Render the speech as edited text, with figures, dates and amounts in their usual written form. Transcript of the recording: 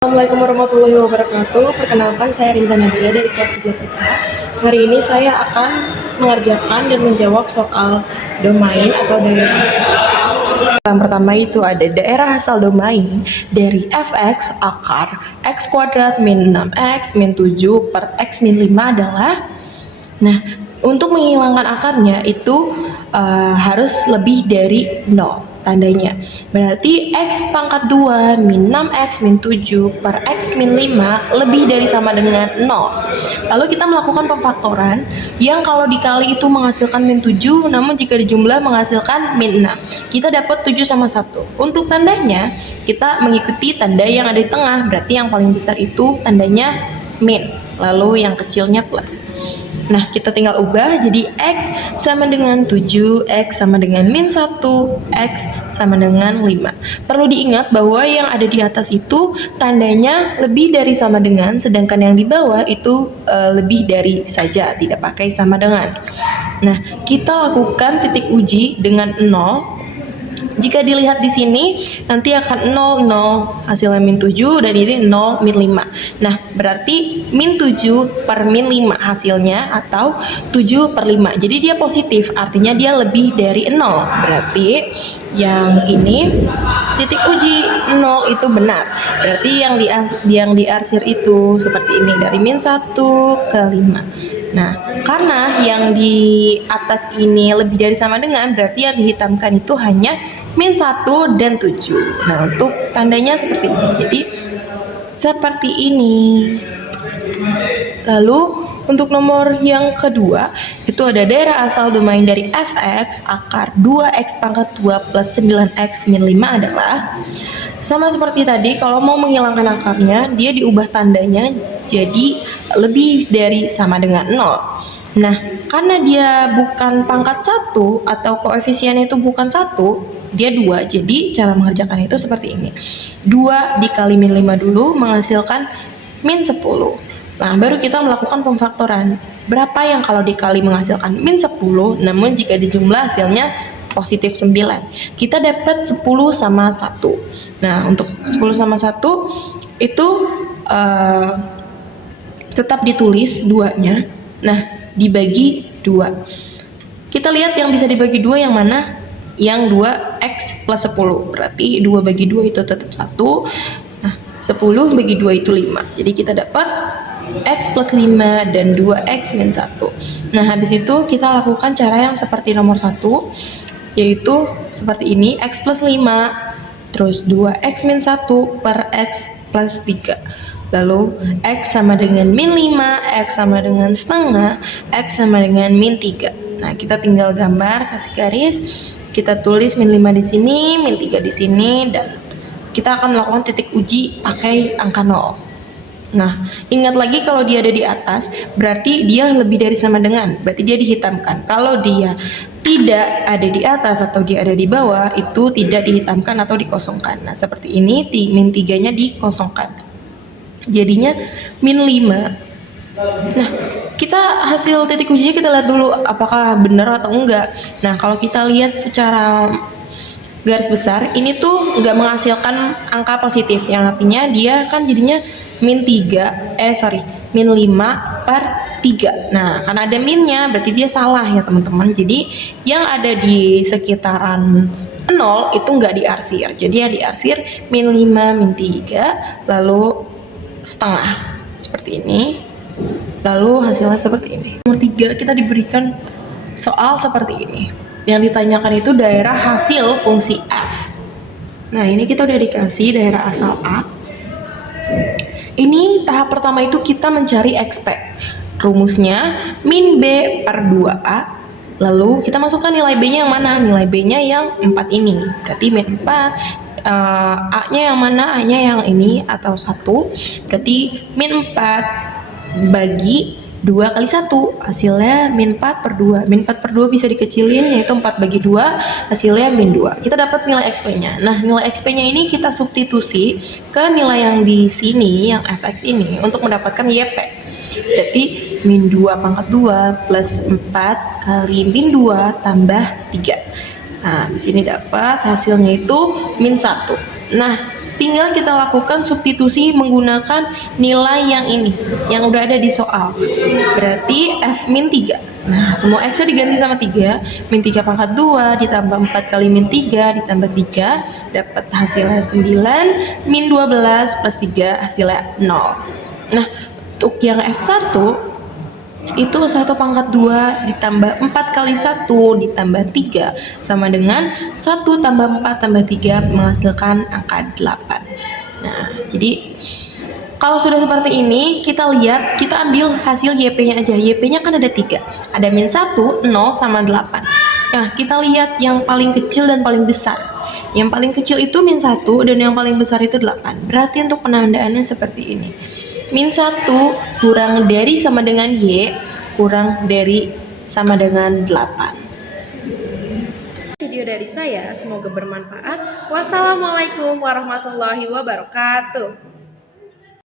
Assalamualaikum warahmatullahi wabarakatuh. Perkenalkan, saya Rinta Nadia dari kelas 11 IPA. Hari ini saya akan mengerjakan dan menjawab soal domain atau daerah asal. Yang pertama itu ada daerah asal domain dari fx akar x kuadrat min 6x min 7 per x min 5 adalah. Nah, untuk menghilangkan akarnya itu harus lebih dari 0 tandanya. Berarti x pangkat 2 min 6x min 7 per x min 5 lebih dari sama dengan 0. Lalu kita melakukan pemfaktoran yang kalau dikali itu menghasilkan min 7, namun jika dijumlah menghasilkan min 6. Kita dapat 7 sama 1. Untuk tandanya, kita mengikuti tanda yang ada di tengah. Berarti yang paling besar itu tandanya min, lalu yang kecilnya plus. Nah, kita tinggal ubah jadi X sama dengan 7, X sama dengan min 1, X sama dengan 5. Perlu diingat bahwa yang ada di atas itu tandanya lebih dari sama dengan, sedangkan yang di bawah itu lebih dari saja, tidak pakai sama dengan. Nah, kita lakukan titik uji dengan 0. Jika dilihat di sini, nanti akan 0, 0, hasilnya min 7, dan ini 0, min 5. Nah, berarti min 7 per min 5 hasilnya, atau 7 per 5. Jadi dia positif, artinya dia lebih dari 0. Berarti yang ini titik uji 0 itu benar. Berarti yang diarsir itu seperti ini, dari min 1 ke 5. Nah, karena yang di atas ini lebih dari sama dengan, berarti yang dihitamkan itu hanya min 1 dan 7. Nah, untuk tandanya seperti ini. Jadi, seperti ini. Lalu, untuk nomor yang kedua, itu ada daerah asal domain dari fx akar 2x pangkat 2 plus 9x min 5 adalah. Sama seperti tadi, kalau mau menghilangkan akarnya, dia diubah tandanya jadi lebih dari sama dengan 0. Nah, karena dia bukan pangkat 1 atau koefisiennya itu bukan 1, dia 2. Jadi, cara mengerjakan itu seperti ini. 2 dikali min 5 dulu menghasilkan min 10. Nah, baru kita melakukan pemfaktoran. Berapa yang kalau dikali menghasilkan min 10, namun jika dijumlah hasilnya positif 9. Kita dapat 10 sama 1. Nah, untuk 10 sama 1 itu tetap ditulis 2-nya. Nah, dibagi 2. Kita lihat yang bisa dibagi 2 yang mana? Yang 2x plus 10. Berarti 2 bagi 2 itu tetap 1. Nah, 10 bagi 2 itu 5. Jadi kita dapat x plus 5 dan 2x min 1. Nah, habis itu kita lakukan cara yang seperti nomor 1, yaitu seperti ini, x plus 5, terus 2x min 1 per x plus 3. Lalu x sama dengan min 5, x sama dengan setengah, x sama dengan min 3. Nah, kita tinggal gambar, kasih garis, kita tulis min 5 di sini, min 3 di sini, dan kita akan melakukan titik uji pakai angka 0. Nah, ingat lagi kalau dia ada di atas, berarti dia lebih dari sama dengan, berarti dia dihitamkan. Kalau dia tidak ada di atas atau dia ada di bawah, itu tidak dihitamkan atau dikosongkan. Nah, seperti ini, min 3-nya dikosongkan. Jadinya min 5. Nah, kita hasil titik ujinya kita lihat dulu apakah benar atau enggak. Nah, kalau kita lihat secara garis besar, ini tuh nggak menghasilkan angka positif, yang artinya dia kan jadinya min 5 per 3. Nah, karena ada minnya berarti dia salah ya teman-teman. Jadi yang ada di sekitaran 0 itu nggak diarsir. Jadi yang diarsir min 5, min 3, lalu setengah seperti ini, lalu hasilnya seperti ini. Nomor 3 kita diberikan soal seperti ini. Yang ditanyakan itu daerah hasil fungsi f. Nah, ini kita udah dikasih daerah asal a. Ini tahap pertama itu kita mencari xp. Rumusnya min b per 2a. Lalu kita masukkan nilai b-nya yang mana? Nilai b-nya yang 4 ini. Berarti min 4. A-nya yang mana? A-nya yang ini atau 1. Berarti min 4 bagi 2 kali 1, hasilnya min 4 per 2. Min 4 per 2 bisa dikecilin, yaitu 4 bagi 2, hasilnya min 2. Kita dapat nilai XP-nya. Nah, nilai XP-nya ini kita substitusi ke nilai yang di sini, yang fx ini, untuk mendapatkan YP. Berarti min 2 pangkat 2 plus 4 kali min 2 tambah 3. Nah, di sini dapat hasilnya itu min 1. Nah, tinggal kita lakukan substitusi menggunakan nilai yang ini, yang udah ada di soal. Berarti F min 3. Nah, semua X-nya diganti sama 3, min 3 pangkat 2 ditambah 4 kali min 3 ditambah 3, dapat hasilnya 9, min 12 plus 3 hasilnya 0. Nah, untuk yang F1 itu 1 pangkat 2 ditambah 4 kali 1 ditambah 3 sama dengan 1 tambah 4 tambah 3 menghasilkan angka 8. Nah, jadi kalau sudah seperti ini, kita lihat, kita ambil hasil YP-nya aja. YP-nya kan ada 3. Ada min 1, 0, sama 8. Nah, kita lihat yang paling kecil dan paling besar. Yang paling kecil itu min 1 dan yang paling besar itu 8. Berarti untuk penandaannya seperti ini. Min 1 kurang dari sama dengan Y, kurang dari sama dengan 8. Video dari saya, semoga bermanfaat. Wassalamualaikum warahmatullahi wabarakatuh.